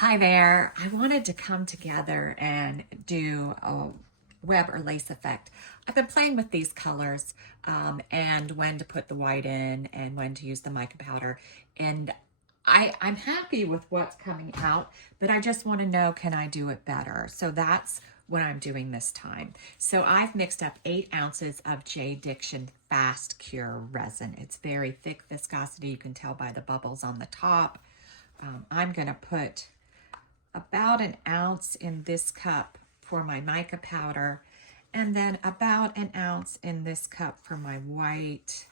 Hi there. I wanted to come together and do a web or lace effect. I've been playing with these colors and when to put the white in and when to use the mica powder. And I'm happy with what's coming out, but I just want to know, can I do it better? So that's what I'm doing this time. So I've mixed up 8 ounces of JDiction Fast Cure resin. It's very thick viscosity. You can tell by the bubbles on the top. I'm going to put about an ounce in this cup for my mica powder, and then about an ounce in this cup for my white.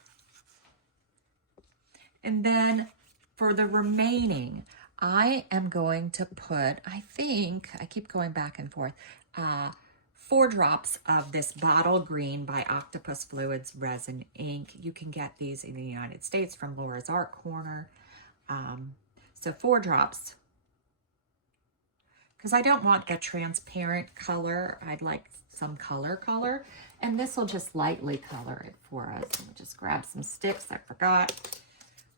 And then for the remaining, I am going to put, I think, I keep going back and forth, 4 drops of this bottle green by Octopus Fluids resin ink. You can get these in the United States from Laura's Art Corner. So 4 drops. Because I don't want a transparent color. I'd like some color. And this will just lightly color it for us. We'll just grab some sticks. I forgot.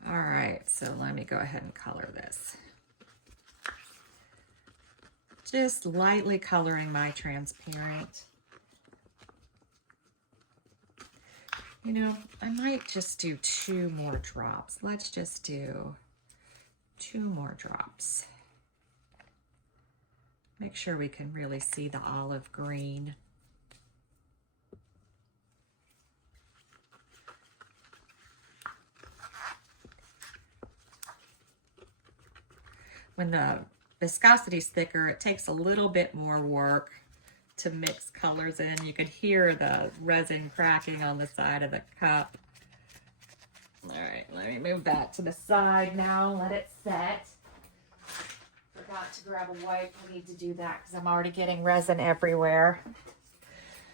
All right, so let me go ahead and color this. Just lightly coloring my transparent. You know, I might just do 2 more drops. Let's just do 2 more drops. Make sure we can really see the olive green. When the viscosity is thicker, it takes a little bit more work to mix colors in. You could hear the resin cracking on the side of the cup. All right, let me move that to the side now, let it set. Forgot to grab a wipe. I need to do that because I'm already getting resin everywhere.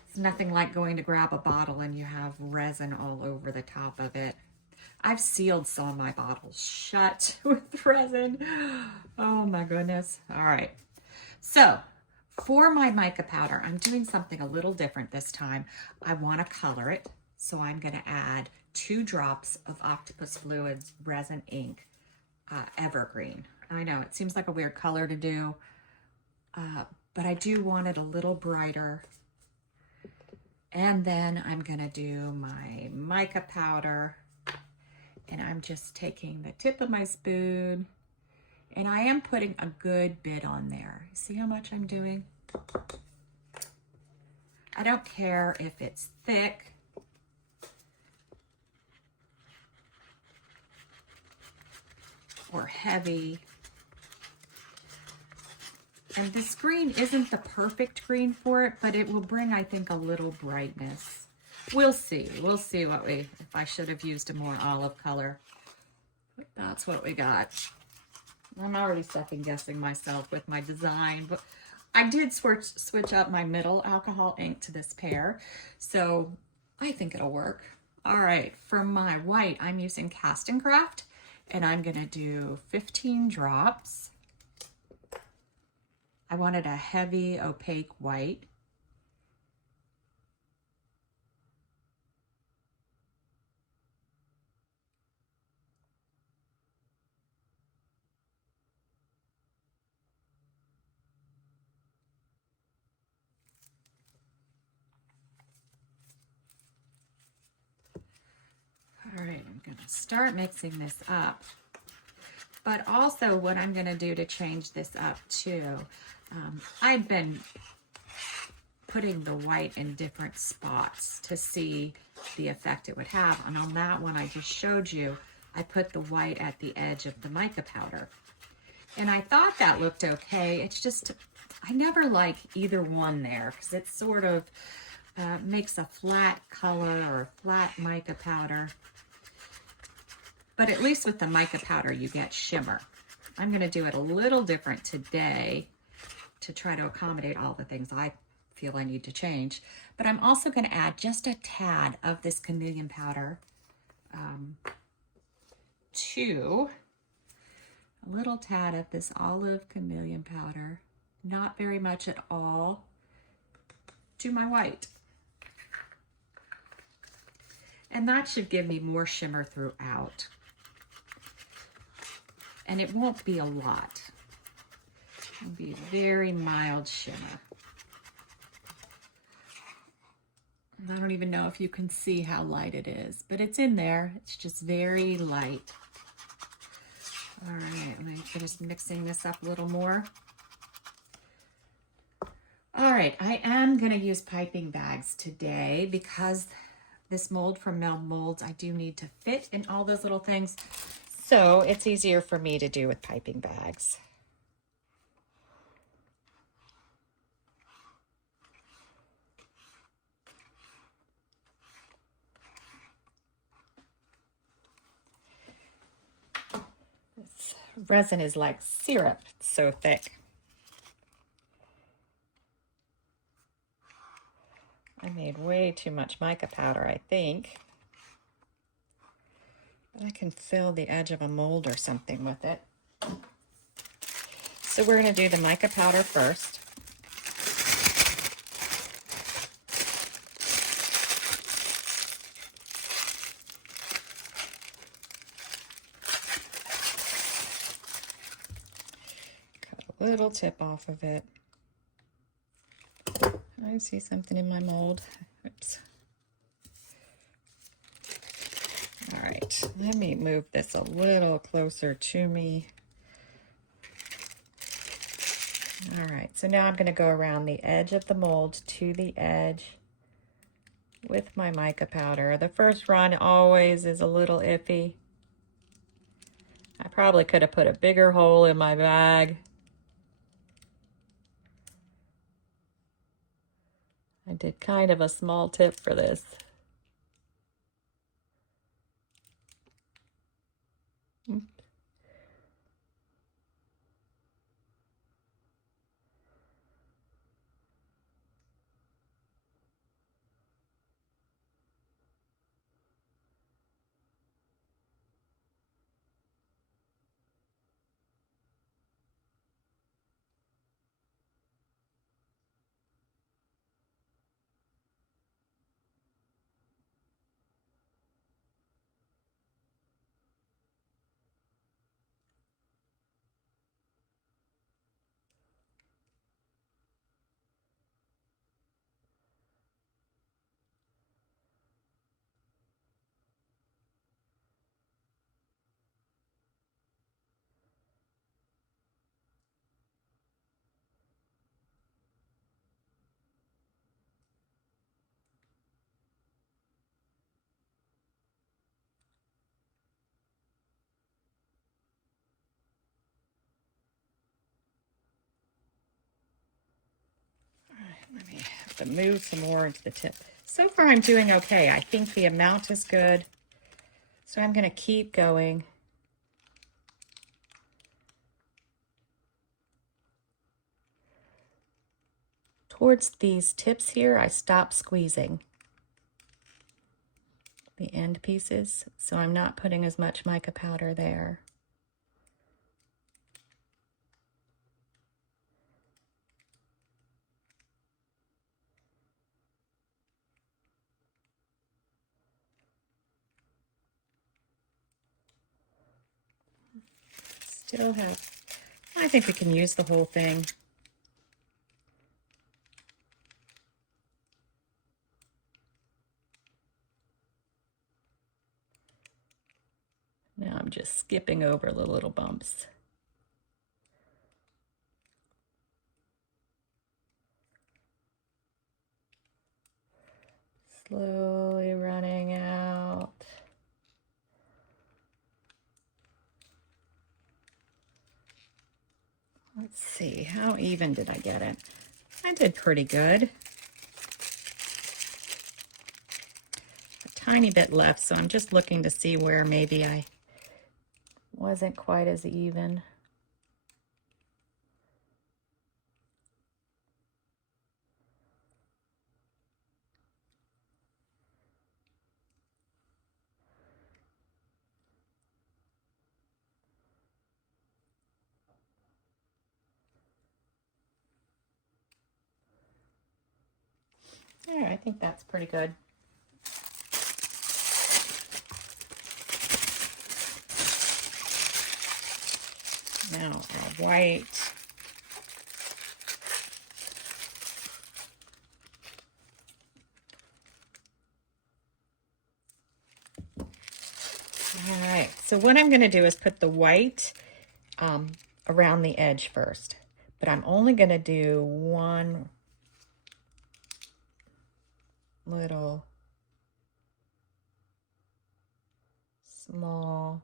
It's nothing like going to grab a bottle and you have resin all over the top of it. I've sealed some of my bottles shut with resin. Oh my goodness. All right. So for my mica powder, I'm doing something a little different this time. I want to color it. So I'm going to add 2 drops of Octopus Fluids resin ink, Evergreen. I know it seems like a weird color to do, but I do want it a little brighter. And then I'm gonna do my mica powder, and I'm just taking the tip of my spoon, and I am putting a good bit on there. See how much I'm doing? I don't care if it's thick. Or heavy. And this green isn't the perfect green for it, but it will bring, I think, a little brightness. We'll see. We'll see if I should have used a more olive color. But that's what we got. I'm already second guessing myself with my design, but I did switch up my middle alcohol ink to this pair, so I think it'll work. All right, for my white, I'm using CastinCraft, and I'm gonna do 15 drops. I wanted a heavy, opaque white. All right, I'm gonna start mixing this up. But also what I'm gonna do to change this up too, I've been putting the white in different spots to see the effect it would have. And on that one I just showed you, I put the white at the edge of the mica powder. And I thought that looked okay. It's just, I never like either one there because it sort of makes a flat color or flat mica powder. But at least with the mica powder, you get shimmer. I'm gonna do it a little different today to try to accommodate all the things I feel I need to change. But I'm also gonna add just a tad of this chameleon powder to a little tad of this olive chameleon powder, not very much at all, to my white. And that should give me more shimmer throughout. And it won't be a lot. It'll be a very mild shimmer. I don't even know if you can see how light it is, but it's in there. It's just very light. All right, I'm going to finish mixing this up a little more. All right, I am going to use piping bags today because this mold from Melb Molds, I do need to fit in all those little things. So it's easier for me to do with piping bags. This resin is like syrup, it's so thick. I made way too much mica powder, I think. But I can fill the edge of a mold or something with it. So we're going to do the mica powder first. Cut a little tip off of it. I see something in my mold. Oops. All right, let me move this a little closer to me. All right, so now I'm going to go around the edge of the mold to the edge with my mica powder. The first run always is a little iffy. I probably could have put a bigger hole in my bag. I did kind of a small tip for this. Let me have to move some more into the tip. So far I'm doing okay. I think the amount is good. So I'm going to keep going. Towards these tips here, I stop squeezing the end pieces, so I'm not putting as much mica powder there. Still have, I think we can use the whole thing. Now I'm just skipping over the little bumps. Slowly running out. Let's see, how even did I get it? I did pretty good. A tiny bit left, so I'm just looking to see where maybe I wasn't quite as even. Yeah, I think that's pretty good. Now our white. All right, so what I'm gonna do is put the white around the edge first, but I'm only gonna do one little small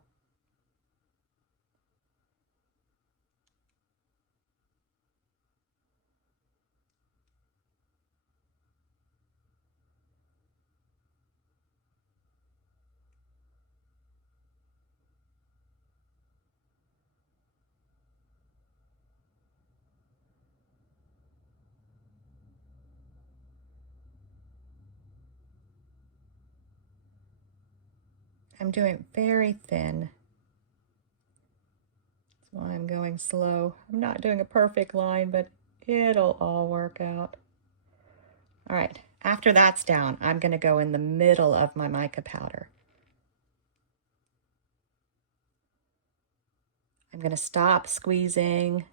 I'm doing very thin. That's why I'm going slow. I'm not doing a perfect line, but it'll all work out. All right, after that's down, I'm gonna go in the middle of my mica powder. I'm gonna stop squeezing,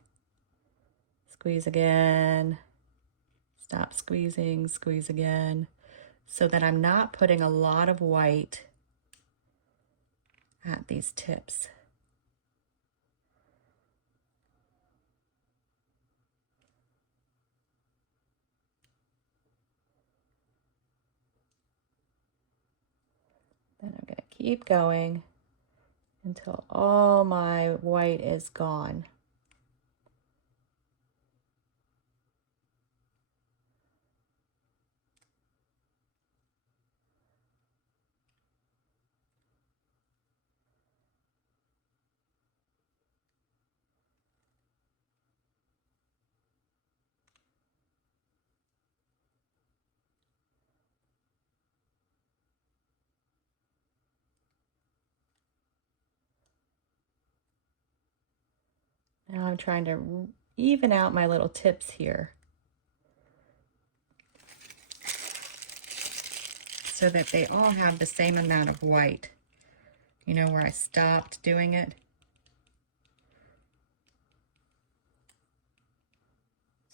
squeeze again, stop squeezing, squeeze again, so that I'm not putting a lot of white at these tips. Then I'm gonna keep going until all my white is gone. Now I'm trying to even out my little tips here so that they all have the same amount of white. You know, where I stopped doing it.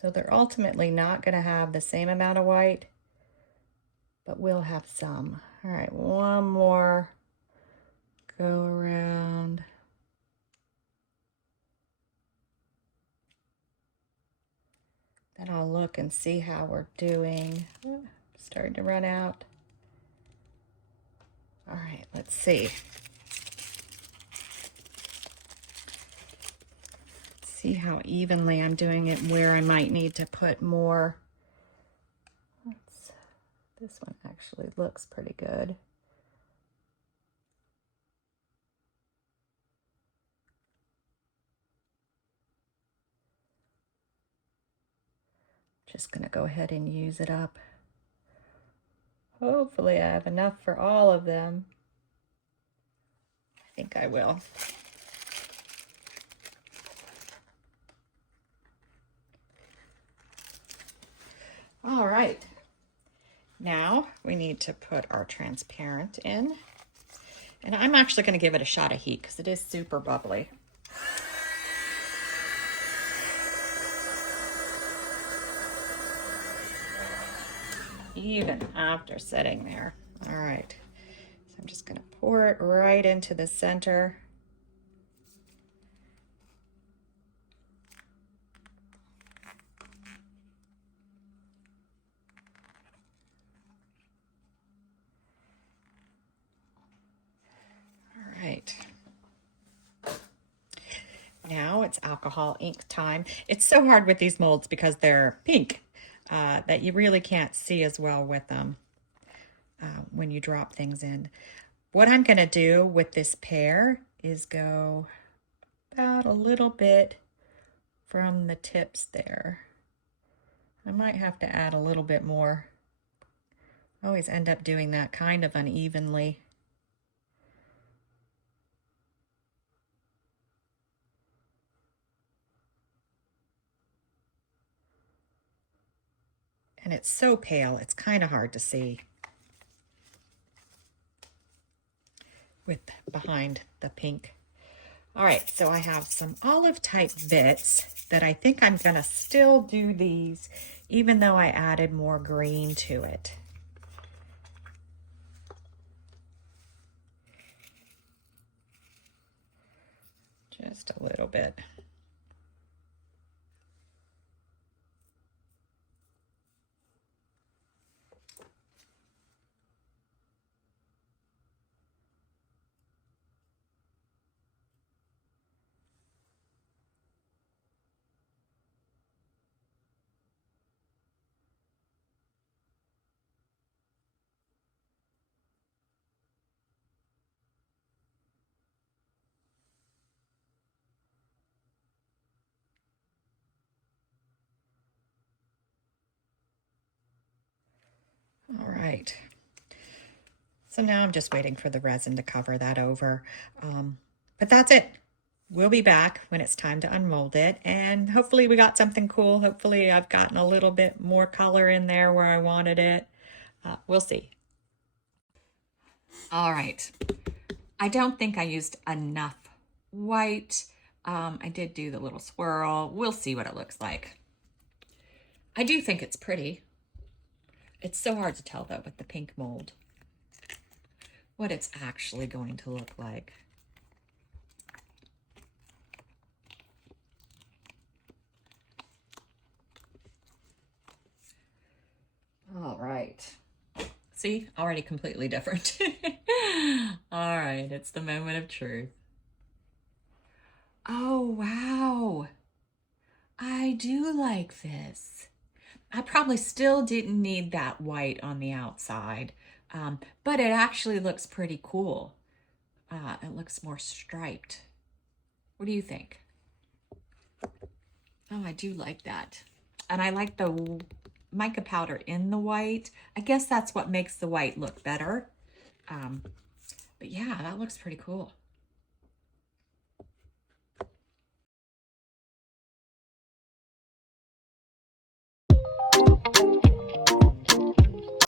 So they're ultimately not going to have the same amount of white, but we'll have some. All right, one more go around. Then I'll look and see how we're doing. Starting to run out. All right, let's see. See how evenly I'm doing it, where I might need to put more. This one actually looks pretty good. Just gonna go ahead and use it up. Hopefully I have enough for all of them. I think I will. All right, now we need to put our transparent in. And I'm actually going to give it a shot of heat because it is super bubbly. Even after sitting there. All right, so I'm just going to pour it right into the center. Now it's alcohol ink time. It's so hard with these molds because they're pink that you really can't see as well with them when you drop things in. What I'm going to do with this pair is go about a little bit from the tips there. I might have to add a little bit more. I always end up doing that kind of unevenly. And it's so pale, it's kind of hard to see with behind the pink. All right, so I have some olive type bits that I think I'm gonna still do these even though I added more green to it. Just a little bit. All right. So now I'm just waiting for the resin to cover that over. But that's it. We'll be back when it's time to unmold it. And hopefully we got something cool. Hopefully I've gotten a little bit more color in there where I wanted it. We'll see. All right. I don't think I used enough white. I did do the little swirl. We'll see what it looks like. I do think it's pretty. It's so hard to tell though with the pink mold what it's actually going to look like. All right. See, already completely different. All right, it's the moment of truth. Oh, wow. I do like this. I probably still didn't need that white on the outside, but it actually looks pretty cool. It looks more striped. What do you think? Oh, I do like that. And I like the mica powder in the white. I guess that's what makes the white look better. But yeah, that looks pretty cool.